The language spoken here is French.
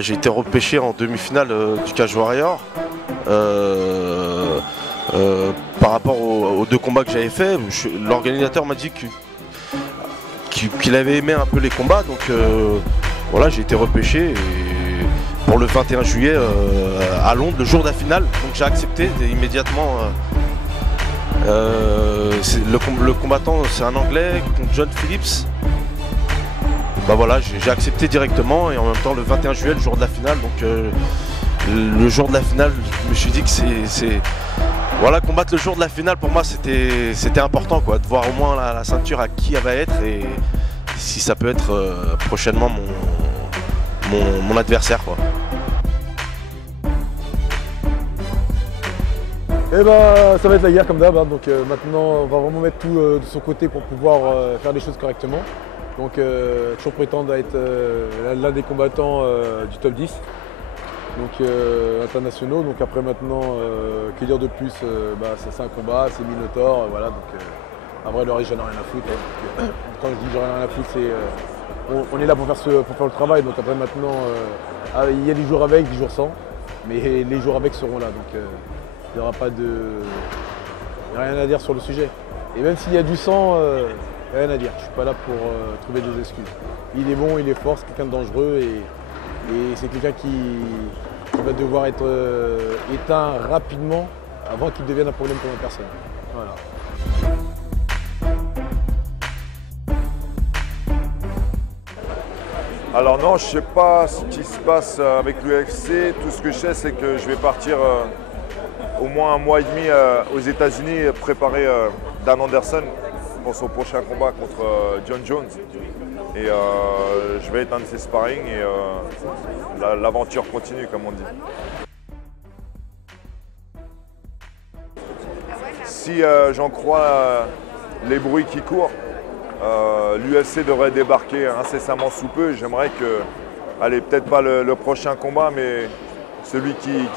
J'ai été repêché en demi-finale du Cage Warrior. Par rapport aux deux combats que j'avais fait, l'organisateur m'a dit qu'il avait aimé un peu les combats, donc voilà, j'ai été repêché pour le 21 juillet à Londres, le jour de la finale, donc j'ai accepté immédiatement. Le combattant, c'est un Anglais contre John Phillips. Bah voilà, j'ai accepté directement, et en même temps le 21 juillet, le jour de la finale, donc le jour de la finale, je me suis dit que voilà, combattre le jour de la finale pour moi c'était important, quoi, de voir au moins la ceinture à qui elle va être et si ça peut être prochainement mon adversaire, quoi. Et bah, ça va être la guerre comme d'hab, hein. Donc maintenant on va vraiment mettre tout de son côté pour pouvoir faire les choses correctement. Donc toujours prétendre à être l'un des combattants du top 10. Donc internationaux. Donc après maintenant, que dire de plus, c'est un combat, c'est Minotaur, voilà. Donc en vrai le reste j'en ai rien à foutre, hein. Donc, quand je dis j'en ai rien à foutre, c'est on est là pour faire le travail. Donc après maintenant, il y a des jours avec, des jours sans, mais les jours avec seront là. Donc il n'y aura pas de. Il n'y a rien à dire sur le sujet. Et même s'il y a du sang, il n'y a rien à dire. Je ne suis pas là pour trouver des excuses. Il est bon, il est fort, c'est quelqu'un de dangereux et c'est quelqu'un qui va devoir être éteint rapidement avant qu'il devienne un problème pour une personne. Voilà. Alors non, je ne sais pas ce qui se passe avec l'UFC. Tout ce que je sais, c'est que je vais partir au moins un mois et demi aux États-Unis préparer Dan Anderson pour son prochain combat contre John Jones. Et je vais être un de ses sparring et l'aventure continue, comme on dit. Si j'en crois les bruits qui courent, l'UFC devrait débarquer incessamment sous peu. J'aimerais que, allez, peut-être pas le prochain combat, mais celui qui